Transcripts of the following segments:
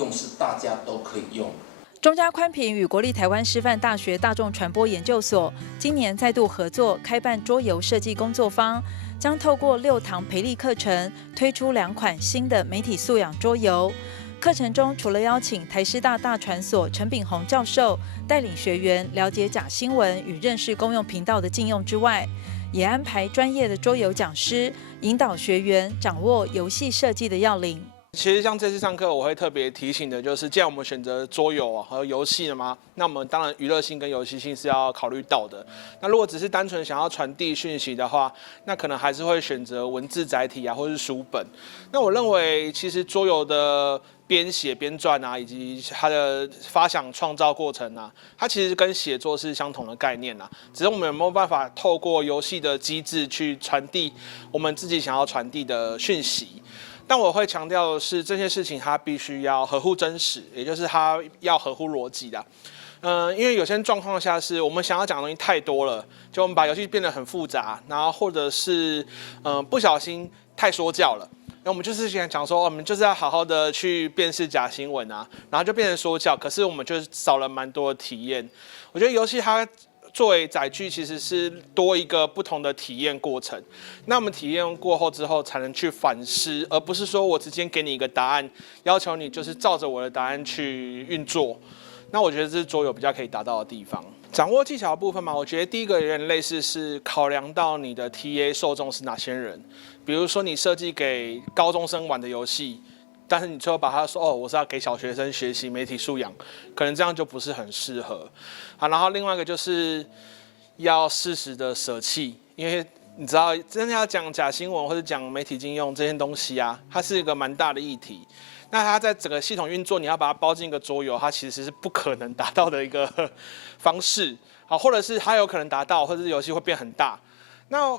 用是大家都可以用。中嘉宽频与国立台湾师范大学大众传播研究所今年再度合作开办桌游设计工作坊，将透过6堂培力课程推出2款新的媒体素养桌游。课程中除了邀请台师大大传所陈炳宏教授带领学员了解假新闻与认识公用频道的禁用之外，也安排专业的桌游讲师引导学员掌握游戏设计的要领。其实像这次上课，我会特别提醒的就是，既然我们选择桌游和游戏了嘛，那我们当然娱乐性跟游戏性是要考虑到的。那如果只是单纯想要传递讯息的话，那可能还是会选择文字载体啊，或是书本。那我认为，其实桌游的编写、编撰啊，以及它的发想创造过程啊，它其实跟写作是相同的概念啊，只是我们有没有办法透过游戏的机制去传递我们自己想要传递的讯息。但我会强调的是，这些事情它必须要合乎真实，也就是它要合乎逻辑的。因为有些状况下是我们想要讲的东西太多了，就我们把游戏变得很复杂，然后或者是不小心太说教了。那我们就是想讲说，我们就是要好好的去辨识假新闻啊，然后就变成说教，可是我们就少了蛮多的体验。我觉得游戏它作为载具，其实是多一个不同的体验过程。那我们体验过后之后，才能去反思，而不是说我直接给你一个答案，要求你就是照着我的答案去运作。那我觉得这是桌游比较可以达到的地方。掌握技巧的部分嘛，我觉得第一个有点类似是考量到你的 TA 受众是哪些人。比如说你设计给高中生玩的游戏，但是你最后把它说我是要给小学生学习媒体素养，可能这样就不是很适合。好，然后另外一个就是要适时的舍弃，因为你知道真的要讲假新闻或者讲媒体禁用这些东西啊，它是一个蛮大的议题。那它在整个系统运作，你要把它包进一个桌游，它其实是不可能达到的一个方式。好，或者是它有可能达到，或者是游戏会变很大。那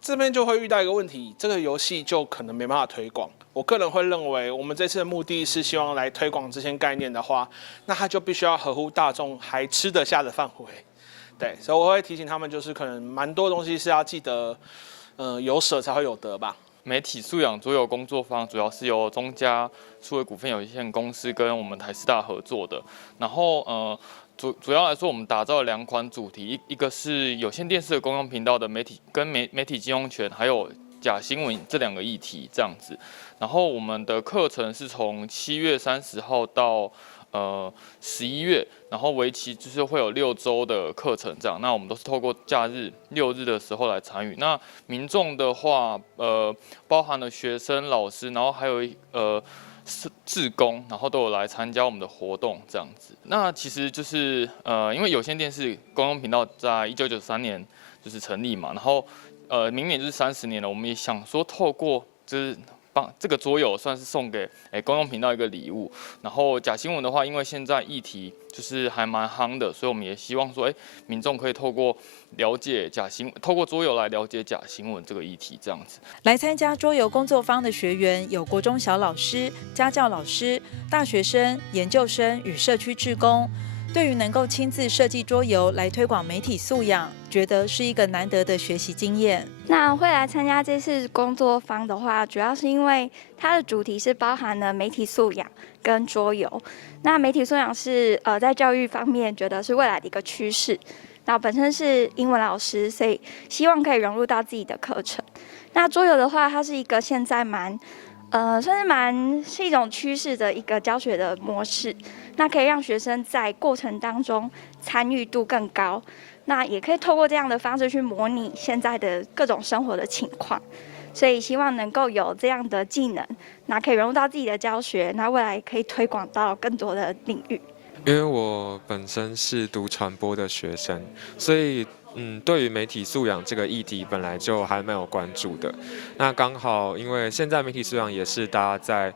这边就会遇到一个问题，这个游戏就可能没办法推广。我个人会认为，我们这次的目的是希望来推广这些概念的话，那它就必须要合乎大众还吃得下的范围。对，所以我会提醒他们，就是可能蛮多东西是要记得，有舍才会有得吧。媒体素养桌游工作坊主要是由中嘉数位股份有限公司跟我们台师大合作的，然后主要来说，我们打造了2款主题，一个是有线电视的公用频道的媒体跟媒体禁用权，还有假新闻这2个议题这样子。然后我们的课程是从7月30号到11月，然后为期就是会有6周的课程这样。那我们都是透过假日6日的时候来参与。那民众的话，包含了学生、老师，然后还有志工，然后都有来参加我们的活动这样子。那其实就是因为有线电视公用频道在1993年就是成立嘛，然后明年就是30年了，我们也想说透过就是帮这个桌游算是送给公用频道一个礼物。然后假新闻的话，因为现在议题就是还蛮夯的，所以我们也希望说，民众可以透过了解假新闻，透过桌游来了解假新闻这个议题，这样子。来参加桌游工作坊的学员有国中小老师、家教老师、大学生、研究生与社区志工。对于能够亲自设计桌游来推广媒体素养，觉得是一个难得的学习经验。那会来参加这次工作坊的话，主要是因为它的主题是包含了媒体素养跟桌游。那媒体素养是在教育方面觉得是未来的一个趋势。那本身是英文老师，所以希望可以融入到自己的课程。那桌游的话，它是一个现在算是一种趋势的一个教学的模式。那可以让学生在过程当中参与度更高，那也可以透过这样的方式去模拟现在的各种生活的情况，所以希望能够有这样的技能，那可以融入到自己的教学，那未来可以推广到更多的领域。因为我本身是读传播的学生，所以对于媒体素养这个议题本来就还蛮有关注的。那刚好因为现在媒体素养也是大家在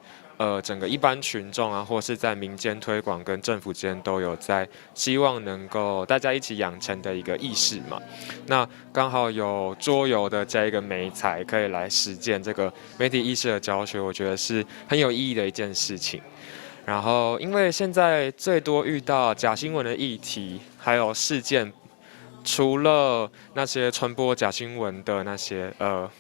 整个一般群众啊，或是在民间推广跟政府之间都有在希望能够大家一起养成的一个意识嘛。那刚好有桌游的这一个媒材可以来实践这个媒体意识的教学，我觉得是很有意义的一件事情。然后因为现在最多遇到假新闻的议题还有事件，除了那些传播假新闻的那些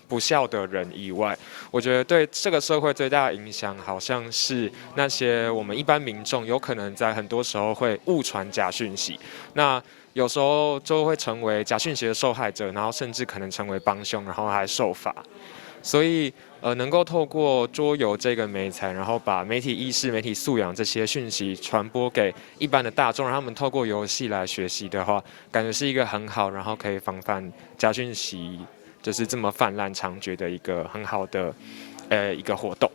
不孝的人以外，我觉得对这个社会最大的影响，好像是那些我们一般民众有可能在很多时候会误传假讯息，那有时候就会成为假讯息的受害者，然后甚至可能成为帮凶，然后还受罚。所以能够透过桌游这个媒材，然后把媒体意识、媒体素养这些讯息传播给一般的大众，让他们透过游戏来学习的话，感觉是一个很好，然后可以防范假讯息就是这么泛滥猖獗的一个很好的一个活动。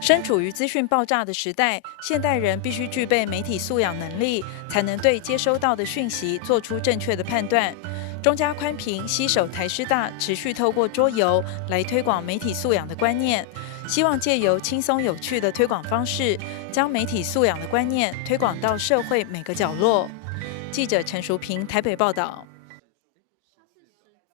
身处于资讯爆炸的时代，现代人必须具备媒体素养能力，才能对接收到的讯息做出正确的判断。中嘉宽屏携手台师大，持续透过桌游来推广媒体素养的观念，希望借由轻松有趣的推广方式，将媒体素养的观念推广到社会每个角落。记者陈淑平台北报道。